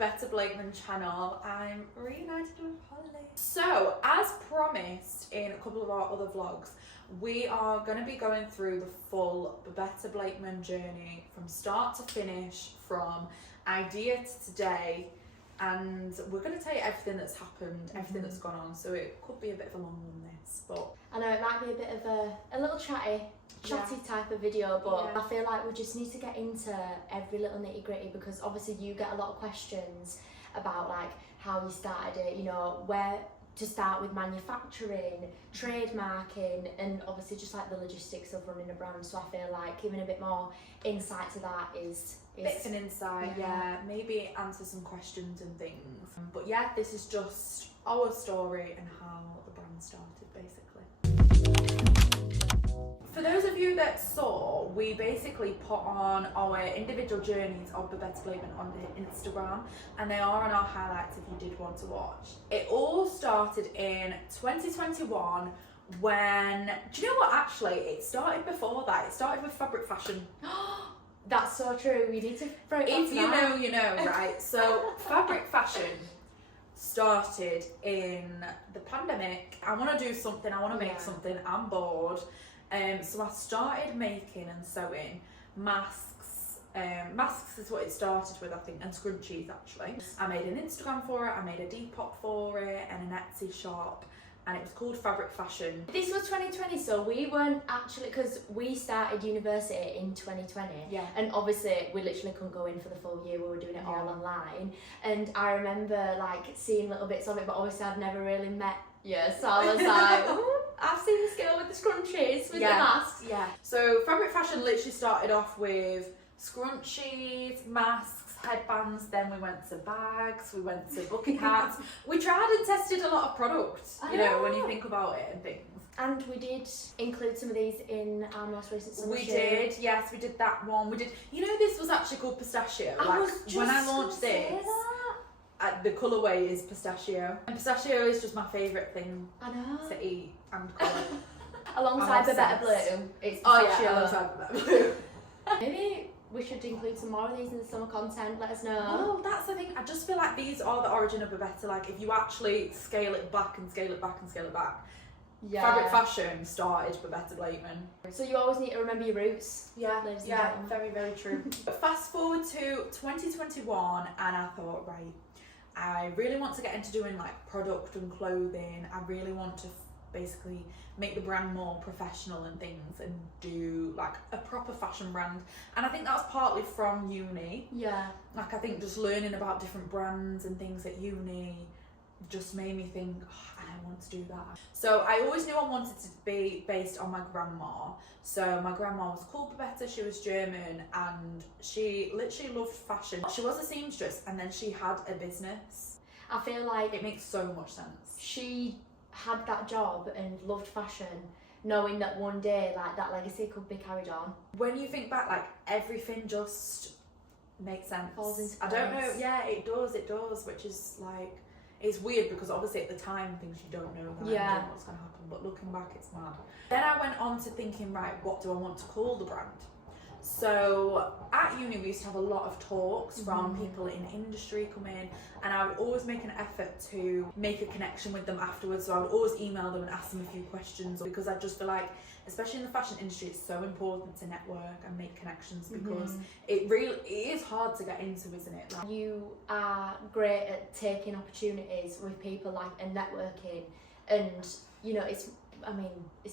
Babetta Blakeman channel. I'm reunited with Holly. So, as promised in a couple of our other vlogs, we are going to be going through the full Babetta Blakeman journey from start to finish, from idea to today, and we're going to tell you everything that's happened, everything that's gone on, so it could be a bit of a long one this, but I know it might be a bit of a little chatty type of video, but I feel like we just need to get into every little nitty gritty, because obviously you get a lot of questions about like how you started it, you know, where to start with manufacturing, trademarking, and obviously just like the logistics of running a brand. So I feel like giving a bit more insight to that is bit of an insight, maybe answer some questions and things. But yeah, this is just our story and how the brand started, basically. For those of you that saw, we basically put on our individual journeys of Babetta Blakeman on the Instagram, and they are on our highlights if you did want to watch. It all started in 2021 when, do you know what, actually, it started before that. It started with fabric fashion. That's so true. We need to throw it If you know, you know, right? So fabric fashion started in the pandemic. I want to do something. I want to make something. I'm bored. So I started making and sewing masks. Masks is what it started with, I think, and scrunchies actually. I made an Instagram for it. I made a Depop for it and an Etsy shop. And it was called Fabric Fashion. This was 2020, so we weren't actually, because we started university in 2020. Yeah. And obviously we literally couldn't go in for the full year, we were doing it all online. And I remember like seeing little bits of it, but obviously I'd never really met you. So I was like, oh, I've seen this girl with the scrunchies, with the masks. Yeah. So Fabric Fashion literally started off with scrunchies, masks, headbands, then we went to bags, we went to bucket hats. We tried and tested a lot of products, you know, when you think about it and things. And we did include some of these in our most recent summer shoot. Did, yes, we did that one. We did, you know, this was actually called Pistachio. When I launched this, the colourway is pistachio. And pistachio is just my favourite thing to eat and colour. Alongside the Babetta Blue, it's pistachio. Alongside the Babetta Blue. Maybe we should include some more of these in the summer content, let us know. Well, that's the thing, I just feel like these are the origin of Babetta. Like if you actually scale it back and scale it back and scale it back, Fabric Fashion started Babetta Blakeman. So you always need to remember your roots. Yeah, very, very true. But fast forward to 2021 and I thought, right, I really want to get into doing like product and clothing. I really want to basically make the brand more professional and things and do like a proper fashion brand. And I think that's partly from uni. Yeah. Like I think just learning about different brands and things at uni just made me think, oh, I want to do that. So I always knew I wanted to be based on my grandma. So my grandma was called Babetta, she was German, and she literally loved fashion. She was a seamstress and then she had a business. I feel like it makes so much sense. She had that job and loved fashion, knowing that one day like that legacy could be carried on. When you think back, like everything just makes sense. Falls into place. I don't know, yeah, it does, which is like, it's weird because obviously at the time things you don't know what's going to happen, but looking back it's mad. Then I went on to thinking, right, what do I want to call the brand? So at uni we used to have a lot of talks from people in industry come in, and I would always make an effort to make a connection with them afterwards. So I would always email them and ask them a few questions, because I just feel like, especially in the fashion industry, it's so important to network and make connections, because it is hard to get into, isn't it? Like, you are great at taking opportunities with people, like, and networking, and you know, it's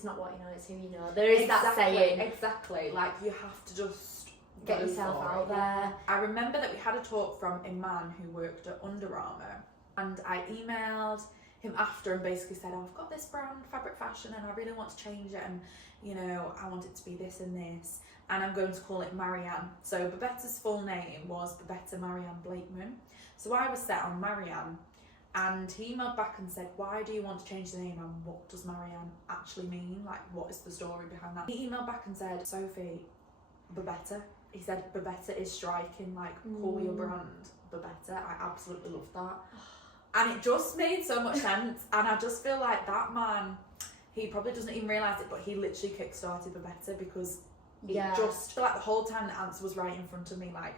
not what you know, it's who you know. There is that saying. Exactly. Like you have to just get yourself out there. I remember that we had a talk from a man who worked at Under Armour, and I emailed him after and basically said, oh, I've got this brand, Fabric Fashion, and I really want to change it, and you know, I want it to be this and this, and I'm going to call it Marianne. So Babetta's full name was Babetta Marianne Blakeman. So I was set on Marianne. And he emailed back and said, why do you want to change the name, and what does Marianne actually mean? Like, what is the story behind that? He emailed back and said, Sophie, Babetta. He said, Babetta is striking, like, call your brand Babetta. I absolutely love that. And it just made so much sense. And I just feel like that man, he probably doesn't even realise it, but he literally kick-started Babetta, because it just, like, the whole time the answer was right in front of me. Like,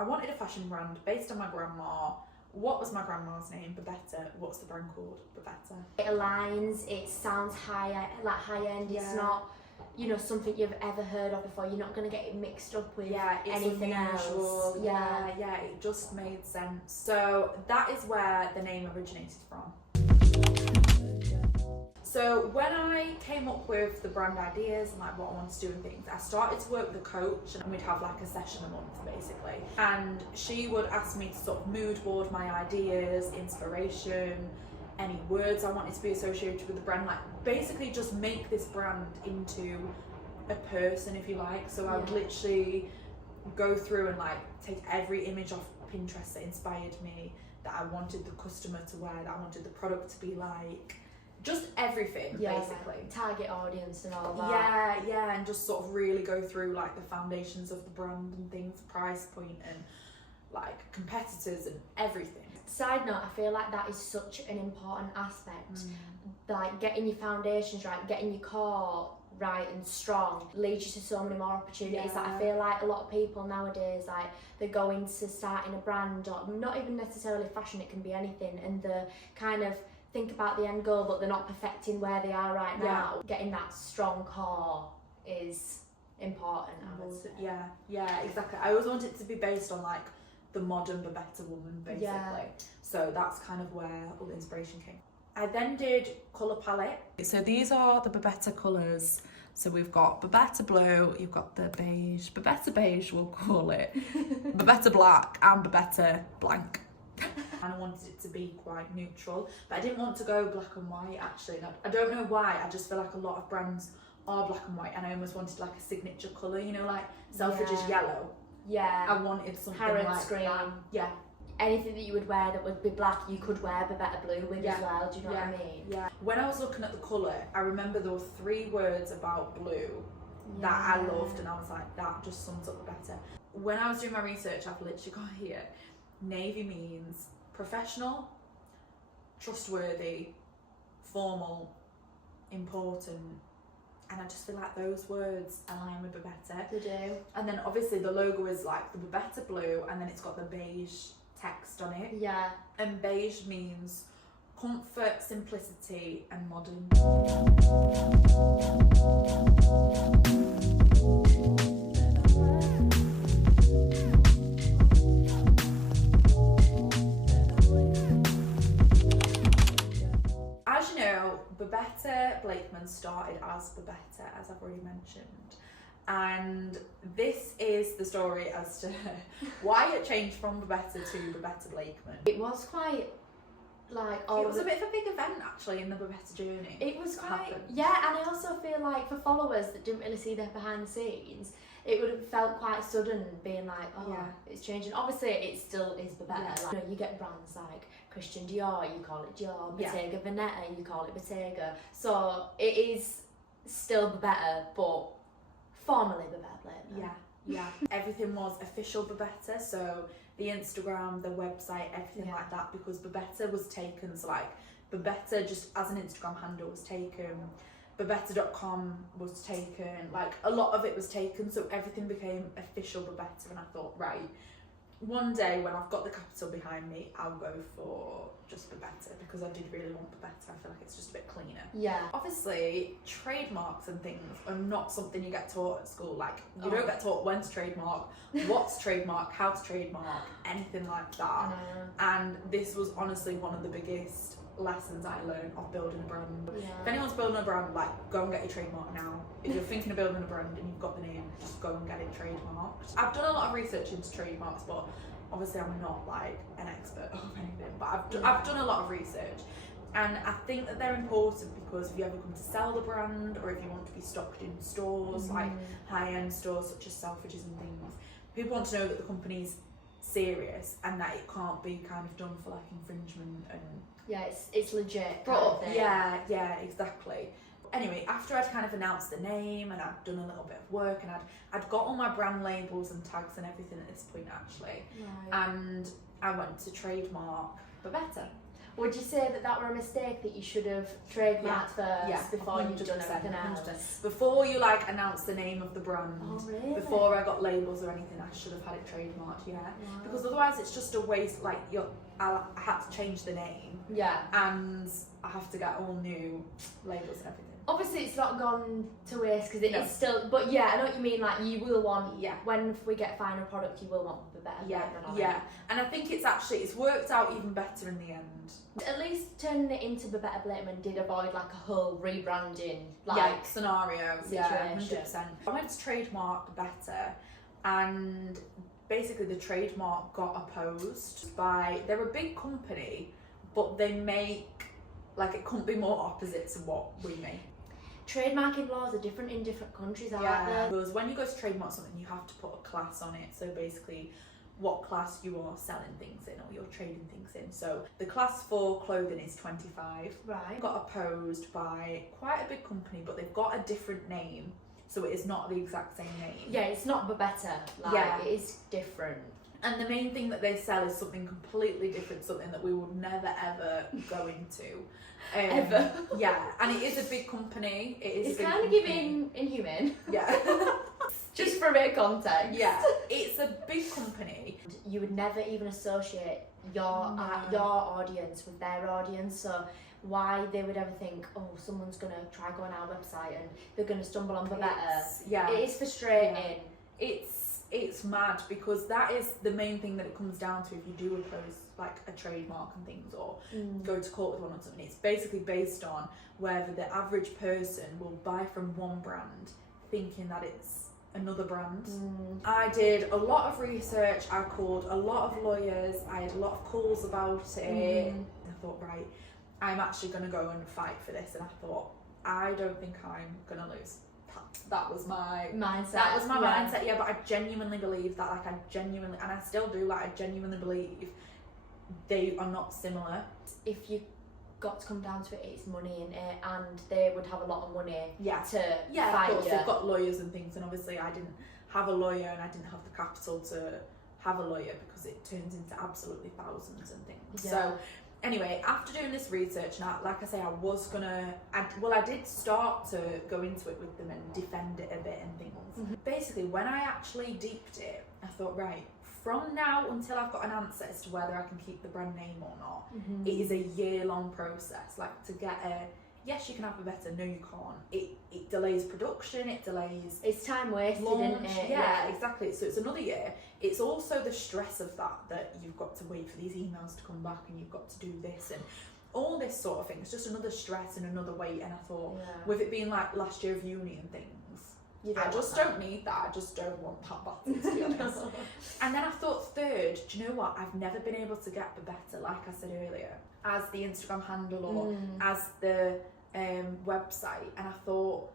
I wanted a fashion brand based on my grandma, what was my grandma's name? Babetta. What's the brand called? Babetta. It aligns, it sounds high end, it's not, you know, something you've ever heard of before. You're not going to get it mixed up with anything else. Yeah, it just made sense. So that is where the name originated from. So when I came up with the brand ideas and like what I wanted to do and things, I started to work with a coach, and we'd have like a session a month basically. And she would ask me to sort of mood board my ideas, inspiration, any words I wanted to be associated with the brand, like basically just make this brand into a person, if you like. So I would literally go through and like take every image off Pinterest that inspired me, that I wanted the customer to wear, that I wanted the product to be like, just everything basically. Target audience and all that. Yeah, and just sort of really go through like the foundations of the brand and things, price point and like competitors and everything. Side note, I feel like that is such an important aspect. Like getting your foundations right, getting your core right and strong leads you to so many more opportunities. Like I feel like a lot of people nowadays, like they're going to starting a brand, or not even necessarily fashion, it can be anything, and they're kind of think about the end goal, but they're not perfecting where they are right now. Getting that strong core is important, I would say. Yeah, exactly. I always want it to be based on like the modern Babetta woman, basically. So that's kind of where all the inspiration came. I then did colour palette. So these are the Babetta colours. So we've got Babetta blue, you've got the beige, Babetta beige we'll call it, Babetta black and Babetta blank. And I wanted it to be quite neutral, but I didn't want to go black and white actually. I don't know why, I just feel like a lot of brands are black and white, and I almost wanted like a signature colour, you know, like Selfridge is yellow. I wanted something Harrods like green. that. Anything that you would wear that would be black, you could wear Babetta blue with as well, do you know what I mean? When I was looking at the colour, I remember there were 3 words about blue that I loved, and I was like, that just sums up Babetta. When I was doing my research, I've literally got here, navy means professional, trustworthy, formal, important, and I just feel like those words align with Babetta. They do. And then obviously the logo is like the Babetta blue, and then it's got the beige text on it. And beige means comfort, simplicity and modern. As you know, Babetta Blakeman started as Babetta, as I've already mentioned. And this is the story as to why it changed from Babetta to Babetta Blakeman. It was quite like it was a bit of a big event actually in the Babetta journey. It was quite, and I also feel like for followers that didn't really see their behind the scenes, it would have felt quite sudden being like, it's changing. Obviously it still is Babetta. Like, you know, you get brands like Christian Dior, you call it Dior, Bottega Veneta, you call it Bottega. So it is still Babetta, but formally Babetta Blakeman. Everything was official Babetta, so the Instagram, the website, everything like that, because Babetta was taken, so like Babetta just as an Instagram handle was taken, Babetta.com was taken, like a lot of it was taken, so everything became official Babetta. And I thought, right, one day when I've got the capital behind me, I'll go for just Babetta, because I did really want Babetta. I feel like it's just a bit cleaner. Obviously, trademarks and things are not something you get taught at school. Like, you don't get taught when to trademark, what's trademark, how to trademark, anything like that. And this was honestly one of the biggest lessons I learned of building a brand. If anyone's building a brand, like, go and get your trademark now. If you're thinking of building a brand and you've got the name, just go and get it trademarked. I've done a lot of research into trademarks, but obviously I'm not like an expert of anything, but I've done a lot of research, and I think that they're important because if you ever come to sell the brand, or if you want to be stocked in stores, like high-end stores such as Selfridges and things, people want to know that the company's serious and that it can't be kind of done for like infringement and it's legit. Exactly. Anyway, after I'd kind of announced the name and I'd done a little bit of work and I'd got all my brand labels and tags and everything at this point actually, and I went to trademark Babetta. Would you say that were a mistake, that you should have trademarked Yeah, first before you've done 100%, everything 100%. else? Before you like announce the name of the brand, Oh, really? before I got labels or anything, I should have had it trademarked. Yeah, Wow. because otherwise it's just a waste. Like I had to change the name, Yeah. and I have to get all new labels and everything. Obviously, it's not gone to waste because it No. is still. But yeah, I know what you mean. Like, you will want. Yeah. When we get final product, you will want the better. Blackman on Yeah, and I think it's worked out even better in the end. it. At least turning it into Babetta Blakeman did avoid like a whole rebranding. Scenario. Yeah, situation. 100%. I went to trademark Better, and basically the trademark got opposed by. They're a big company, but they make like it couldn't be more opposite to what we make. Trademarking laws are different in different countries, aren't they? Because when you go to trademark something, you have to put a class on it. So basically, what class you are selling things in or you're trading things in. So the class for clothing is 25. Right. Got opposed by quite a big company, but they've got a different name, so it is not the exact same name. Yeah, it's not Babetta. Like, Yeah. it is different. And the main thing that they sell is something completely different, something that we would never ever go into. Ever. Yeah, and it is a big company. It's a big kind of company. giving inhumane. Yeah. Just for a bit of context. Yeah, it's a big company. You would never even associate your No. your audience with their audience, so why they would ever think, oh, someone's gonna try go on our website and they're gonna stumble on Babetta. Yeah. It is frustrating. It's mad, because that is the main thing that it comes down to if you do oppose like a trademark and things, or go to court with one or something. It's basically based on whether the average person will buy from one brand thinking that it's another brand. I did a lot of research, I called a lot of lawyers, I had a lot of calls about it. I thought, right, I'm actually going to go and fight for this, and I thought, I don't think I'm going to lose. That was my mindset. That was my mindset, yeah, but I genuinely believe that, like, and I still do, like, I genuinely believe they are not similar. If you got to come down to it, it's money in it, and they would have a lot of money Yeah. to Yeah, fight of course, you. they've got lawyers and things, and obviously I didn't have a lawyer and I didn't have the capital to have a lawyer, because it turns into absolutely thousands and things. Yeah. So anyway, after doing this research, and like I say, I did start to go into it with them and defend it a bit and things. Basically, when I actually deeped it, I thought, right, from now until I've got an answer as to whether I can keep the brand name or not, it is a year-long process. Like, to get yes, you can have a better, no, you can't. It delays production, it delays It's time wasted, launch. isn't it? Yeah, exactly. So it's another year. It's also the stress of that you've got to wait for these emails to come back, and you've got to do this and all this sort of thing. It's just another stress and another wait. And I thought, with it being like last year of uni and things, I just don't need that. I just don't want that battle, to be honest. And then I thought, third, do you know what? I've never been able to get Babetta, like I said earlier, as the Instagram handle or as the website. And I thought,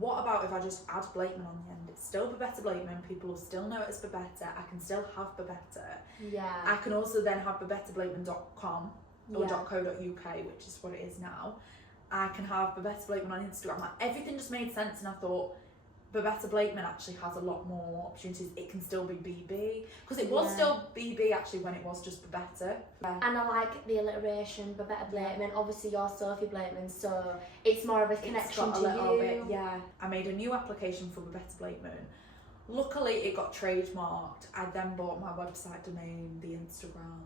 what about if I just add Blakeman on the end? It's still Babetta Blakeman. People will still know it as Babetta. I can still have Babetta. Yeah. I can also then have BabettaBlakeman.com or Yeah. .co.uk, which is what it is now. I can have Babetta Blakeman on Instagram. Like, everything just made sense, and I thought, Babetta Blakeman actually has a lot more opportunities. It can still be BB, because it was still BB actually when it was just Babetta. And I like the alliteration, Babetta Blakeman. Obviously, you're Sophie Blakeman, so it's more of a connection It's to got a little you. bit, yeah. I made a new application for Babetta Blakeman. Luckily, it got trademarked. I then bought my website domain, the Instagram,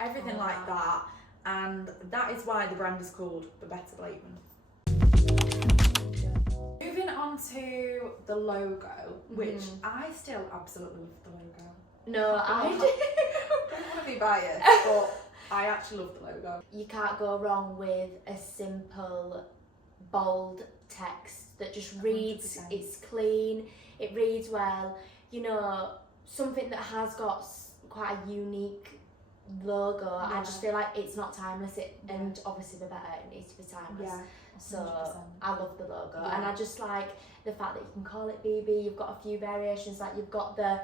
everything like that, and that is why the brand is called Babetta Blakeman. Moving on to the logo, which I still absolutely love the logo. No, I don't want to be biased, but I actually love the logo. You can't go wrong with a simple, bold text that just reads. 100%. It's clean. It reads well. You know, something that has got quite a unique logo. I just feel like it's not timeless. And obviously, the better it needs to be timeless. Yeah. So 100%. I love the logo, Yeah. and I just like the fact that you can call it BB. You've got a few variations, like you've got the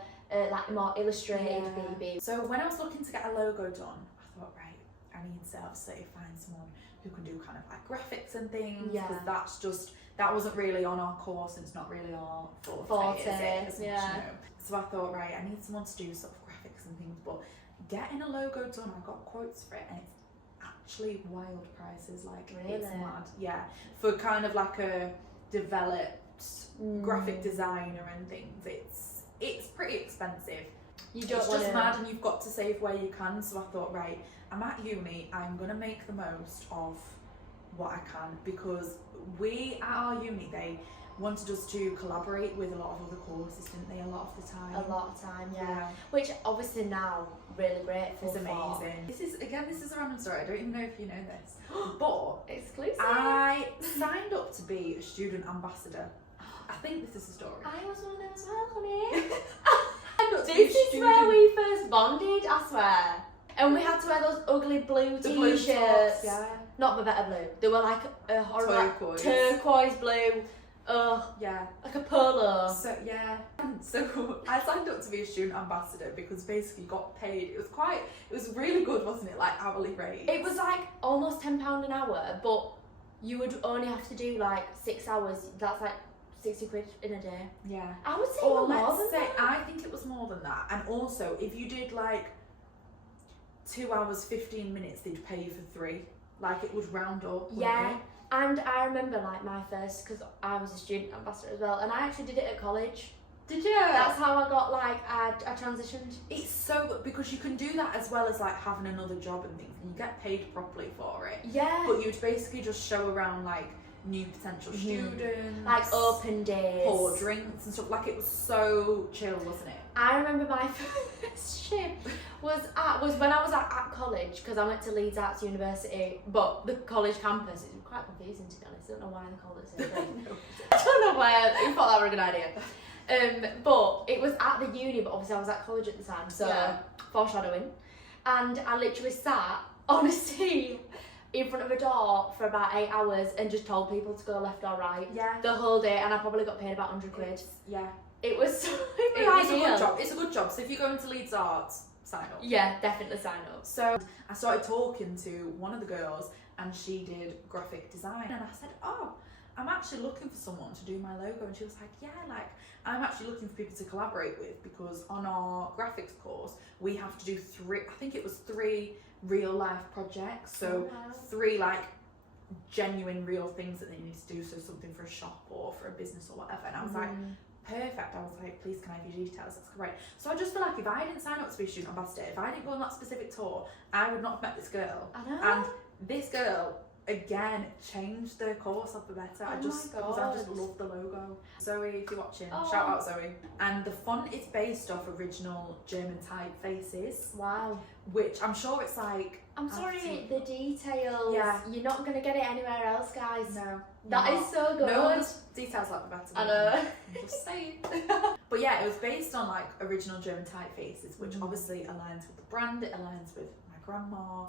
like more illustrated BB. So when I was looking to get a logo done, I thought, right, I need to obviously find someone who can do kind of like graphics and things, because that wasn't really on our course, and it's not really our forte, is it, as much, you know? So I thought, right, I need someone to do sort of graphics and things, but getting a logo done, I got quotes for it, and it's actually wild prices. Like, Really? it's mad. Yeah, for kind of like a developed graphic designer and things, it's pretty expensive. You don't It's want just to. mad, and you've got to save where you can. So I thought, right, I'm at uni, I'm gonna make the most of what I can, because we at our uni, they wanted us to collaborate with a lot of other courses, didn't they? A lot of the time. A lot of time, yeah. Which obviously now really grateful It's for. amazing. This is a random story. I don't even know if you know this, but Exclusive. I signed up to be a student ambassador. I think this is a story. I was one of them as well, honey. Signed up to be a This is student- where we first bonded, I swear. And we had to wear those ugly blue the blue t-shirts. tops, yeah. Not the better blue. They were like a horrible Turquoise. turquoise blue. Yeah. Like a polo. So yeah, so I signed up to be a student ambassador because basically got paid. It was really good, wasn't it? Like hourly rate. It was like almost £10 an hour, but you would only have to do like 6 hours. That's like 60 quid in a day. Yeah. I would say Or more let's than say, that. I think it was more than that. And also, if you did like 2 hours 15 minutes, they'd pay you for 3. Like it would round up. wouldn't Yeah. it? And I remember like my first, because I was a student ambassador as well, and I actually did it at college. Did you? That's how I got like, I transitioned. It's so good because you can do that as well as like having another job and things, and you get paid properly for it. Yeah. But you'd basically just show around like new potential students, Like open days. pour drinks and stuff. Like it was so chill, wasn't it? I remember my first shift was when I was at college, because I went to Leeds Arts University, but the college campus, it was quite confusing to be honest. I don't know why they called it the same thing. I don't know why I thought that were a good idea. But it was at the uni, but obviously I was at college at the time, so Yeah. foreshadowing. And I literally sat on a seat in front of a door for about 8 hours and just told people to go left or right Yeah. the whole day, and I probably got paid about 100 quid. Yeah. It was so It is a ideal. good job. It's a good job. So if you go into Leeds Arts, sign up. Yeah, definitely sign up. So I started talking to one of the girls, and she did graphic design, and I said, "Oh, I'm actually looking for someone to do my logo," and she was like, "Yeah, like I'm actually looking for people to collaborate with, because on our graphics course we have to do 3 real life projects, so Oh, wow. 3 like genuine real things that they need to do, so something for a shop or for a business or whatever." And I was like, perfect. I was like, "Please, can I have your details?" That's great. So I just feel like if I didn't sign up to be a student ambassador, if I didn't go on that specific tour, I would not have met this girl. I know. And this girl again changed the course up the better. Oh because my I just God. love the logo. Zoe, if you're watching, Oh. shout out Zoe. And the font is based off original German typefaces, Wow. which I'm sure it's like, I'm sorry, the details. Yeah. You're not going to get it anywhere else, guys. no, That is so good. no one's details like the better. I know. I'm just saying. But yeah, it was based on like original German typefaces, which obviously aligns with the brand, it aligns with my grandma,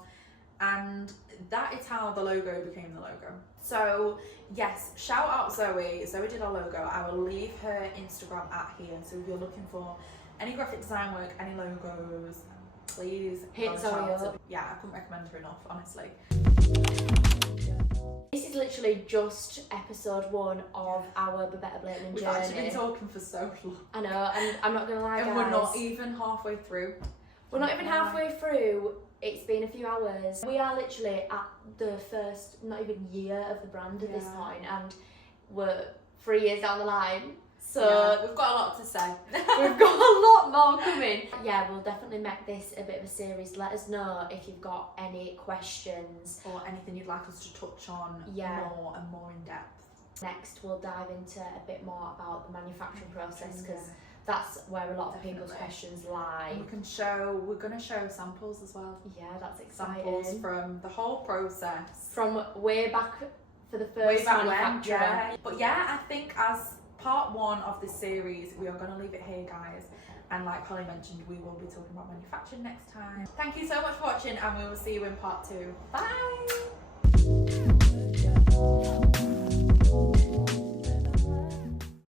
and that is how the logo became the logo. So yes, shout out Zoe. Zoe did our logo. I will leave her Instagram at here, so if you're looking for any graphic design work, any logos, please Hit go and Zoe shout out up. to- Yeah, I couldn't recommend her enough, honestly. This is literally just episode 1 of our Babetta Blakeman We've journey. actually been talking for so long, I know, and I'm not going to lie, and guys. we're not even halfway through. We're not even halfway through. It's been a few hours. We are literally at the first, not even year of the brand at this Yeah. point, and we're 3 years down the line. So Yeah, we've got a lot to say. we've got a lot more coming. Yeah, we'll definitely make this a bit of a series. Let us know if you've got any questions. Or anything you'd like us to touch on Yeah. more and more in depth. Next, we'll dive into a bit more about the manufacturing process, because Yeah. that's where a lot of people's Definitely. questions lie. And we're going to show samples as well. Yeah, that's exciting. Samples from the whole process. From way back for the first Way back when, manufacturer. yeah. But yeah, I think as part 1 of this series, we are going to leave it here, guys. And like Holly mentioned, we will be talking about manufacturing next time. Thank you so much for watching, and we will see you in part 2. Bye!